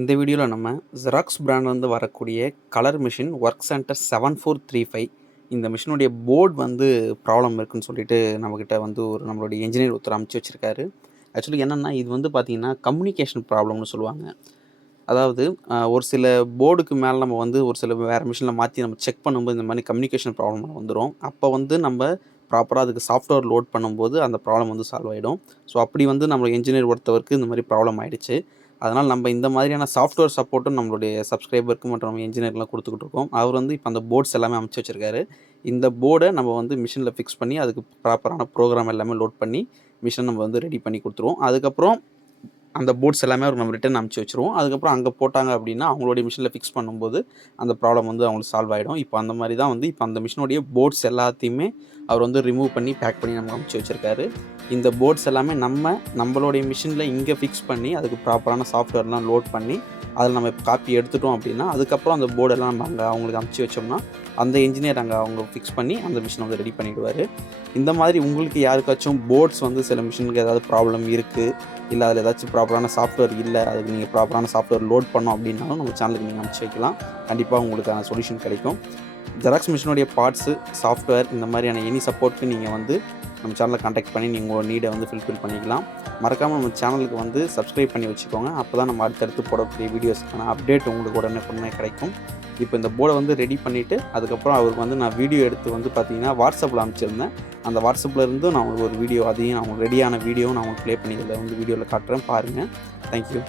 இந்த வீடியோவில் நம்ம Xerox பிராண்ட்லேருந்து வரக்கூடிய கலர் மிஷின் ஒர்க் சென்டர் 7435 இந்த மிஷினுடைய போர்டு வந்து ப்ராப்ளம் இருக்குன்னு சொல்லிட்டு நம்மக்கிட்ட வந்து நம்மளுடைய என்ஜினியர் ஒருத்தர் அனுப்பிச்சி வச்சுருக்காரு. ஆக்சுவலி என்னென்னா இது வந்து பார்த்திங்கன்னா கம்யூனிகேஷன் ப்ராப்ளம்னு சொல்லுவாங்க. அதாவது ஒரு சில போர்டுக்கு மேலே நம்ம வந்து ஒரு சில வேறு மிஷினில் மாற்றி நம்ம செக் பண்ணும்போது இந்த மாதிரி கம்யூனிகேஷன் ப்ராப்ளம் வந்துடும். அப்போ வந்து நம்ம ப்ராப்பராக அதுக்கு சாஃப்ட்வேர் லோட் பண்ணும்போது அந்த ப்ராப்ளம் வந்து சால்வ் ஆகிடும். ஸோ அப்படி வந்து நம்ம என்ஜினியர் ஒருத்தவருக்கு இந்த மாதிரி ப்ராப்ளம் ஆகிடுச்சு. அதனால் நம்ம இந்த மாதிரியான சாஃப்ட்வேர் சப்போர்ட்டும் நம்மளுடைய சப்ஸ்கிரைபருக்கு மற்றும் நம்ம என்ஜினியர்லாம் கொடுத்துக்கிட்டு இருக்கோம். அவர் வந்து இப்போ அந்த போர்ட்ஸ் எல்லாமே அனுப்பிச்சி வச்சிருக்காரு. இந்த போர்டை நம்ம வந்து மிஷினில் ஃபிக்ஸ் பண்ணி அதுக்கு ப்ராப்பரான ப்ரோக்ராம் எல்லாமே லோட் பண்ணி மிஷின் நம்ம வந்து ரெடி பண்ணி கொடுத்துருவோம். அதுக்கப்புறம் அந்த போர்ட்ஸ் எல்லாமே அவருக்கு நம்ம ரிட்டர்ன் அனுப்பிச்சி வச்சுருவோம். அதுக்கப்புறம் அங்கே போட்டாங்க அப்படின்னா அவங்களுடைய மிஷினில் ஃபிக்ஸ் பண்ணும்போது அந்த ப்ராப்ளம் வந்து அவங்களுக்கு சால்வ் ஆகிடும். இப்போ அந்த மாதிரி தான் வந்து இப்போ அந்த மிஷினுடைய போர்ட்ஸ் எல்லாத்தையுமே அவர் வந்து ரிமூவ் பண்ணி பேக் பண்ணி நமக்கு அனுப்பிச்சி வச்சுருக்காரு. இந்த போர்ட்ஸ் எல்லாமே நம்மளுடைய மிஷினில் இங்கே ஃபிக்ஸ் பண்ணி அதுக்கு ப்ராப்பரான சாஃப்ட்வேர்லாம் லோட் பண்ணி அதில் நம்ம காப்பி எடுத்துட்டோம் அப்படின்னா அதுக்கப்புறம் அந்த போர்டெல்லாம் நம்ம அங்கே அவங்களுக்கு அனுப்பிச்சி வச்சோம்னா அந்த இன்ஜினியர் அங்கே அவங்க ஃபிக்ஸ் பண்ணி அந்த மிஷினை வந்து ரெடி பண்ணிவிடுவார். இந்த மாதிரி உங்களுக்கு யாருக்காச்சும் போர்ட்ஸ் வந்து சில மிஷினுக்கு ஏதாவது ப்ராப்ளம் இருக்குது, இல்லை அதில் ஏதாச்சும் ப்ராப்பரான சாஃப்ட்வேர் இல்லை, அதுக்கு நீங்கள் ப்ராப்பரான சாஃப்ட்வேர் லோட் பண்ணோம் அப்படின்னாலும் நம்ம சேனலுக்கு நீங்கள் அனுப்பிச்சி வைக்கலாம். கண்டிப்பாக உங்களுக்கான சொல்யூஷன் கிடைக்கும். ஜெராக்ஸ் மிஷினுடைய பார்ட்ஸு, சாஃப்ட்வேர் இந்த மாதிரியான எனி சப்போர்ட்டுக்கு நீங்கள் வந்து நம்ம சேனலை கான்டாக்ட் பண்ணி நீங்கள் உங்கள் நீடை வந்து ஃபில்ஃபில் பண்ணிக்கலாம். மறக்காமல் நம்ம சேனலுக்கு வந்து சப்ஸ்கிரைப் பண்ணி வச்சுக்கோங்க. அப்போ தான் நம்ம அடுத்தடுத்து போடக்கூடிய வீடியோஸ்க்கான அப்டேட் உங்களுக்கு உடனே கிடைக்கும். இப்போ இந்த போர்டை வந்து ரெடி பண்ணிவிட்டு அதுக்கப்புறம் அவருக்கு வந்து நான் வீடியோ எடுத்து வந்து பார்த்தீங்கன்னா வாட்ஸ்அப்பில் அனுப்பிச்சிருந்தேன். அந்த வாட்ஸ்அப்பில் இருந்து நான் உங்களுக்கு ஒரு வீடியோ அதையும் நான் உங்களுக்கு ரெடியான வீடியோவும் நான் உங்களுக்கு ப்ளே பண்ணி இதில் வந்து வீடியோவில் காட்டுறேன், பாருங்கள். தேங்க்யூ.